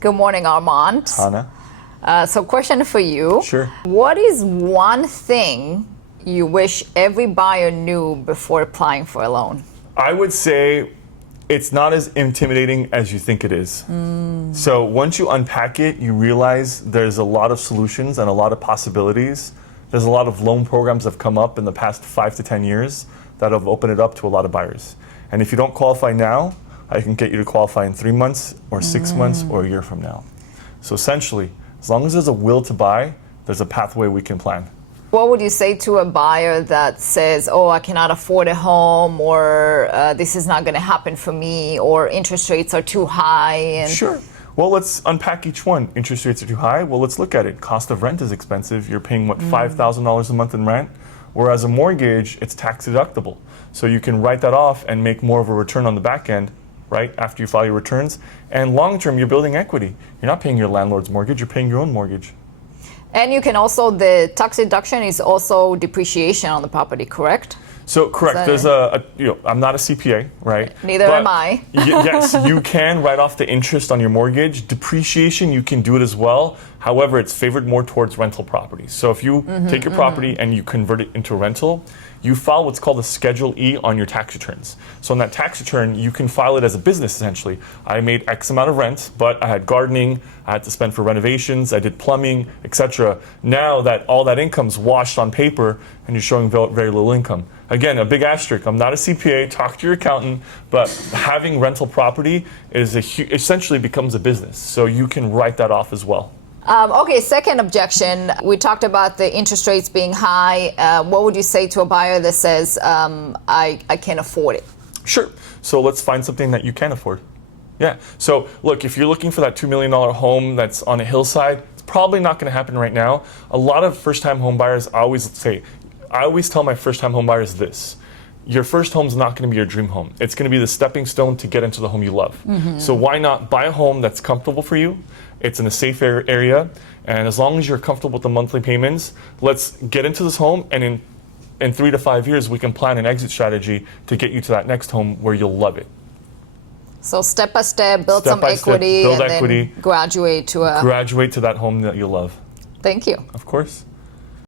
Good morning, Armand. Hannah? So question for you. Sure. What is one thing you wish every buyer knew before applying for a loan? I would say it's not as intimidating as you think it is. So once you unpack it, you realize there's a lot of solutions and a lot of possibilities. There's a lot of loan programs that have come up in the past 5 to 10 years that have opened it up to a lot of buyers. And if you don't qualify now, I can get you to qualify in 3 months or 6 months or a year from now. So essentially, as long as there's a will to buy, there's a pathway we can plan. What would you say to a buyer that says, oh, I cannot afford a home, or this is not going to happen for me, or interest rates are too high? And Sure. Well, let's unpack each one. Interest rates are too high. Well, let's look at it. Cost of rent is expensive. You're paying, what, $5,000 a month in rent? Whereas a mortgage, it's tax deductible. So you can write that off and make more of a return on the back end, right, after you file your returns. And long term, you're building equity. You're not paying your landlord's mortgage, you're paying your own mortgage. And you can also, the tax deduction is also depreciation on the property, correct? So correct, there's I'm not a CPA, right? Neither am I. Yes, you can write off the interest on your mortgage. Depreciation, you can do it as well. However, it's favored more towards rental properties. So if you take your property and you convert it into a rental, you file what's called a Schedule E on your tax returns. So on that tax return, you can file it as a business essentially. I made X amount of rent, but I had gardening, I had to spend for renovations, I did plumbing, etc. Now that all that income's washed on paper and you're showing very little income. Again, a big asterisk, I'm not a CPA, talk to your accountant, but having rental property is essentially becomes a business. So you can write that off as well. Okay, second objection. We talked about the interest rates being high. What would you say to a buyer that says, I can't afford it? Sure. So let's find something that you can afford. Yeah. So look, if you're looking for that $2 million home that's on a hillside, it's probably not going to happen right now. A lot of first-time home buyers, I always tell my first-time home buyers this. Your first home's not going to be your dream home. It's going to be the stepping stone to get into the home you love. So why not buy a home that's comfortable for you? It's in a safe area, and as long as you're comfortable with the monthly payments, let's get into this home, and in 3 to 5 years, we can plan an exit strategy to get you to that next home where you'll love it. So step by step, build some equity, and then graduate to Graduate to that home that you love. Thank you. Of course.